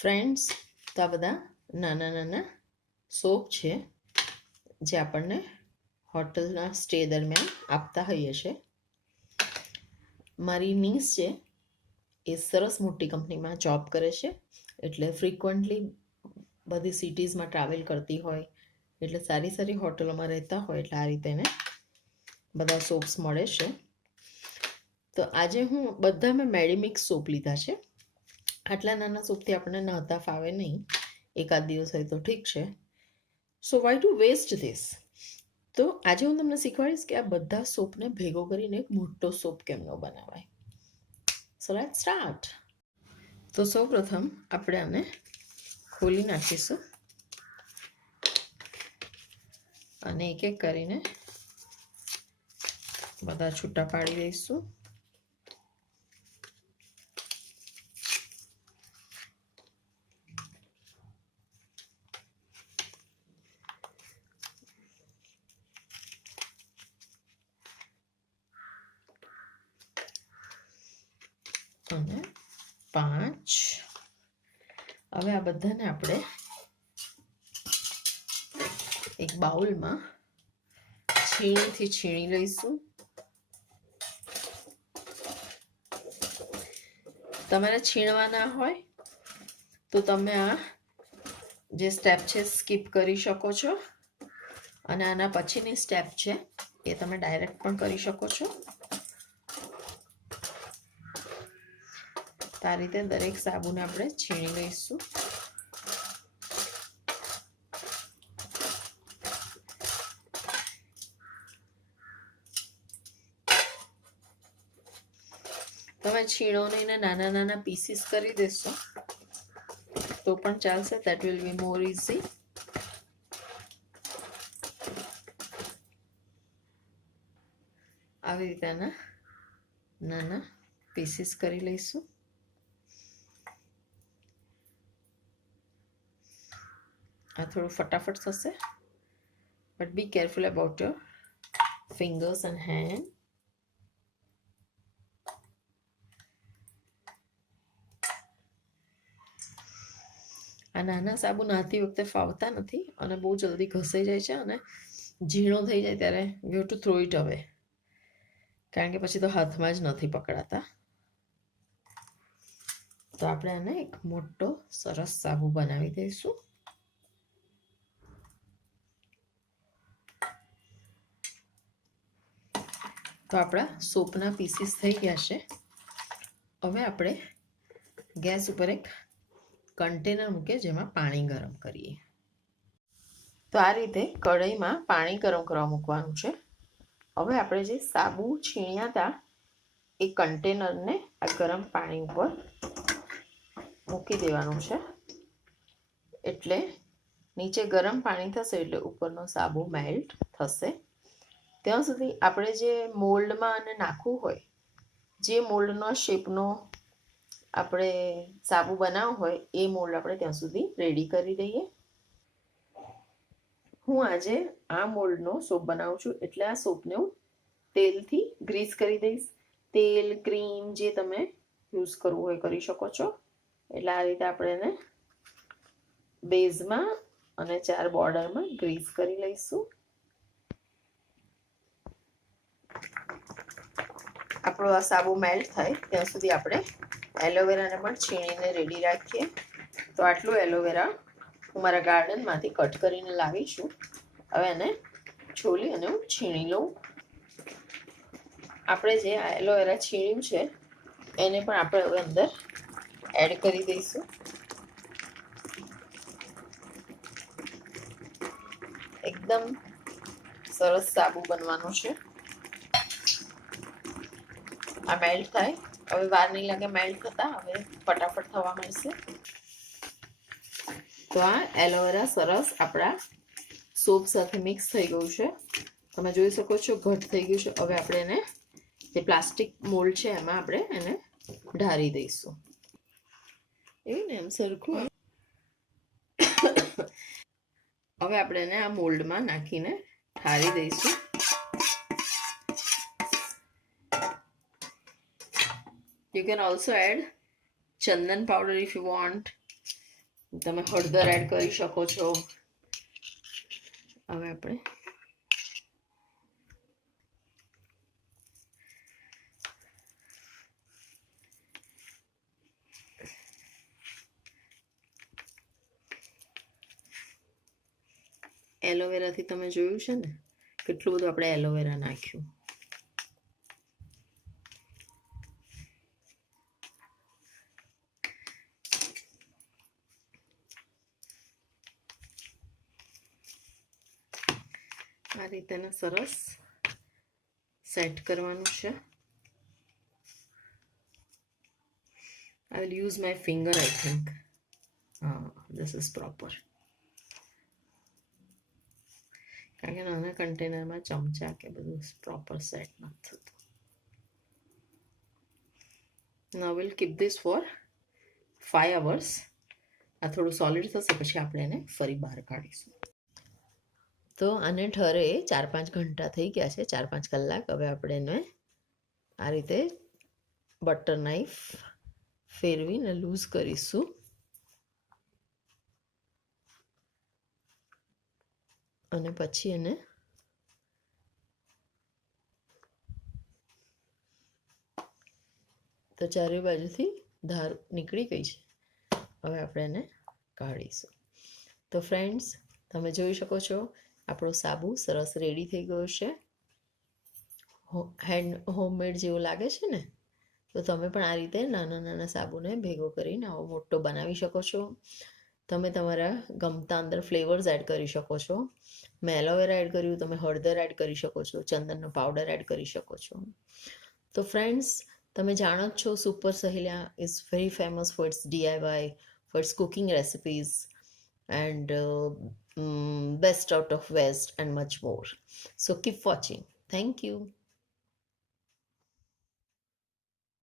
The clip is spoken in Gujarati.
ફ્રેન્ડ્સ, તો આ બધા નાના નાના સોપ છે જે આપણને હોટલના સ્ટે દરમિયાન આપતા હોઈએ છે. મારી નીસ છે એ સરસ મોટી કંપનીમાં જોબ કરે છે, એટલે ફ્રિકવન્ટલી બધી સિટીઝમાં ટ્રાવેલ કરતી હોય, એટલે સારી સારી હોટલોમાં રહેતા હોય, એટલે આ રીતે એને બધા સોપ્સ મળે છે. તો આજે હું બધા મેં મેડીમિક્સ સોપ લીધા છે. આટલા નાના સોપથી આપણને નહોતા ફાવે નહીં, એકાદ દિવસ હોય તો ઠીક છે. સો વાય ટુ વેસ્ટ ધીસ? તો આજે હું તમને શીખવાડીશ કે આ બધા સોપને ભેગો કરીને એક મોટો સોપ કેમનો બનાવાય. So let's start. તો સૌ પ્રથમ આપણે આને ખોલી નાખીશું અને એક એક કરીને બધા છૂટા પાડી દઈશું. અને 5. હવે આ બધાને આપણે એક બાઉલમાં છીણીથી છીણી લઈશું. તમારે છીણવા ના હોય તો તમે આ જે સ્ટેપ છે સ્કીપ કરી શકો છો, અને આના પછીની સ્ટેપ છે એ તમે ડાયરેક્ટ પણ કરી શકો છો. આ રીતે દરેક સાબુને આપણે છીણી લઈશું. તમે છીણો નહીં ને નાના નાના પીસીસ કરી દેશો તો પણ ચાલશે. That will be more easy. આવી રીતે નાના પીસીસ કરી લઈશું. આ થોડું ફટાફટ થશે, but be careful about your fingers and hand. આ નાના સાબુ નાતી વખતે ફાવતા નથી અને બહુ જલ્દી ઘસાઈ જાય છે, અને ઝીણો થઈ જાય ત્યારે you have to throw it અવે, કારણ કે પછી તો હાથમાં જ નથી પકડાતા. તો આપણે આને એક મોટો સરસ સાબુ બનાવી દઈશું. તો આપણા સોપના પીસીસ થઈ ગયા છે. હવે આપણે ગેસ ઉપર એક કન્ટેનર મૂકીએ જેમાં પાણી ગરમ કરીએ. તો આ રીતે કઢાઈમાં પાણી ગરમ કરવા મૂકવાનું છે. હવે આપણે જે સાબુ છીણ્યા હતા એ કન્ટેનરને આ ગરમ પાણી ઉપર મૂકી દેવાનું છે. એટલે નીચે ગરમ પાણી થશે એટલે ઉપરનો સાબુ મેલ્ટ થશે. ત્યાં સુધી આપણે જે મોલ્ડમાં આને નાખવું હોય, જે મોલ્ડનો શેપનો આપણે સાબુ બનાવવો હોય એ મોલ્ડ આપણે ત્યાં સુધી રેડી કરી દઈએ. હું આજે આ મોલ્ડનો સોપ બનાવું છું, એટલે આ સોપને હું તેલથી ગ્રીસ કરી દઈશ. તેલ, ક્રીમ જે તમે યુઝ કરવું હોય કરી શકો છો. એટલે આ રીતે આપણે એને બેઝમાં અને 4 બોર્ડરમાં ગ્રીસ કરી લઈશું. આપણો આ સાબુ મેલ્ટ થાય ત્યાં સુધી આપણે એલોવેરાને પણ છીણીને રેડી રાખીએ. તો આટલું એલોવેરા હું મારા ગાર્ડનમાંથી કટ કરીને લાવી છું. હવે એને છોલી અને હું છીણી લઉં. આપણે જે આ એલોવેરા છીણ્યું છે એને પણ આપણે હવે અંદર એડ કરી દઈશું. એકદમ સરસ સાબુ બનવાનું છે. આ મેલ્ટ થાય, હવે વાર નહીં લાગે મેલ્ટ થતા, હવે ફટાફટ થવા મળશે. તો આ એલોવેરા સરસ આપણા સોપ સાથે મિક્સ થઈ ગયું છે. તમે જોઈ શકો છો ઘટ થઈ ગયું છે. હવે આપણે એને જે પ્લાસ્ટિક મોલ્ડ છે એમાં આપણે એને ઢારી દઈશું. એવું ને, એમ સરખું. હવે આપણે એને આ મોલ્ડમાં નાખીને ઠારી દઈશું. You can also add chandan powder if you want, તમે હળદર એડ કરી શકો છો. હવે આપણે એલોવેરાથી તમે જોયું છે ને કેટલું બધું આપણે એલોવેરા નાખ્યું. આ રીતે સરસ સેટ કરવાનું છે. I will use my finger, I think. This is proper. કારણ કે નાના કન્ટેનરમાં ચમચા કે બધું પ્રોપર સેટ નથી થતું. Now we'll keep this for 5 hours. આ થોડું સોલિડ થશે પછી આપણે એને ફરી બહાર કાઢીશું. તો આને ઠરે 4-5 ઘંટા થઈ ગયા છે, 4-5 કલાક. હવે આપણે એને આ રીતે બટર નાઈફ ફેરવીને લૂઝ કરીશું. અને પછી એને તો ચારે બાજુથી ધાર નીકળી ગઈ છે. હવે આપણે એને કાઢીશું. તો ફ્રેન્ડ્સ, તમે જોઈ શકો છો આપણો સાબુ સરસ રેડી થઈ ગયો છે. હોમમેડ જેવો લાગે છે ને? તો તમે પણ આ રીતે નાના નાના સાબુને ભેગો કરીને આવો મોટો બનાવી શકો છો. તમે તમારા ગમતા અંદર ફ્લેવર્સ એડ કરી શકો છો. મેં એલોવેરા એડ કર્યું, તમે હળદર એડ કરી શકો છો, ચંદનનો પાવડર એડ કરી શકો છો. તો ફ્રેન્ડ્સ, તમે જાણો જ છો Super Saheliya is very famous for its DIY, for its cooking recipes and best out of west and much more. So keep watching. Thank you.